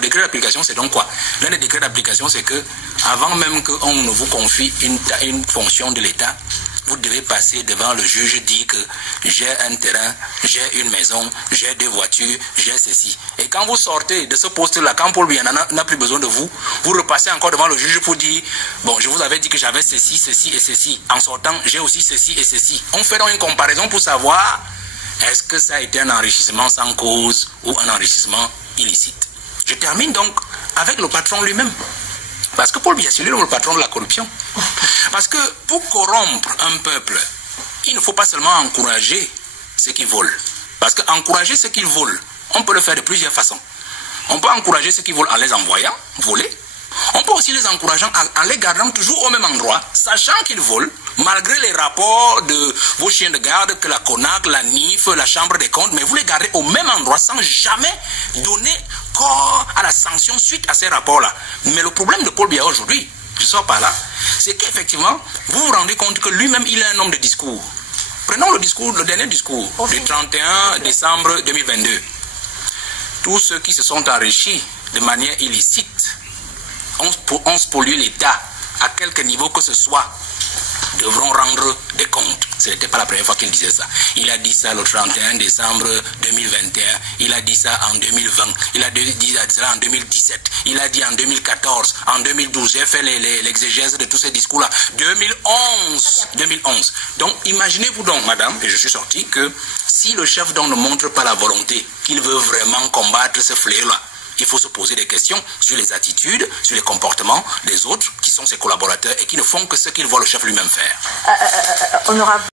décret d'application, c'est donc quoi? L'un des décrets d'application, c'est que avant même qu'on ne vous confie une fonction de l'État, vous devez passer devant le juge, dire que j'ai un terrain, j'ai une maison, j'ai 2 voitures, j'ai ceci. Et quand vous sortez de ce poste-là, quand Paul Biya n'a plus besoin de vous, vous repassez encore devant le juge pour dire, bon, je vous avais dit que j'avais ceci, ceci et ceci. En sortant, j'ai aussi ceci et ceci. On fait donc une comparaison pour savoir est-ce que ça a été un enrichissement sans cause ou un enrichissement illicite. Je termine donc avec le patron lui-même. Parce que Paul Biya, c'est lui le patron de la corruption. Parce que pour corrompre un peuple, il ne faut pas seulement encourager ceux qui volent. Parce qu'encourager ceux qui volent, on peut le faire de plusieurs façons. On peut encourager ceux qui volent en les envoyant voler. On peut aussi les encourager en les gardant toujours au même endroit, sachant qu'ils volent, malgré les rapports de vos chiens de garde, que la CONAC, la NIF, la Chambre des comptes, mais vous les gardez au même endroit sans jamais donner corps à la sanction suite à ces rapports-là. Mais le problème de Paul Biya aujourd'hui, je sors par là, c'est qu'effectivement, vous vous rendez compte que lui-même, il est un homme de discours. Prenons le dernier discours du 31 décembre 2022. Tous ceux qui se sont enrichis de manière illicite, on spolié l'État, à quelque niveau que ce soit, devront rendre des comptes. Ce n'était pas la première fois qu'il disait ça. Il a dit ça le 31 décembre 2021. Il a dit ça en 2020. Il a dit ça en 2017. Il a dit en 2014. En 2012. J'ai fait l'exégèse de tous ces discours-là. 2011. Donc, imaginez-vous donc, madame, et je suis sorti, que si le chef donc ne montre pas la volonté qu'il veut vraiment combattre ce fléau-là, il faut se poser des questions sur les attitudes, sur les comportements des autres qui sont ses collaborateurs et qui ne font que ce qu'il voit le chef lui-même faire. Honorable.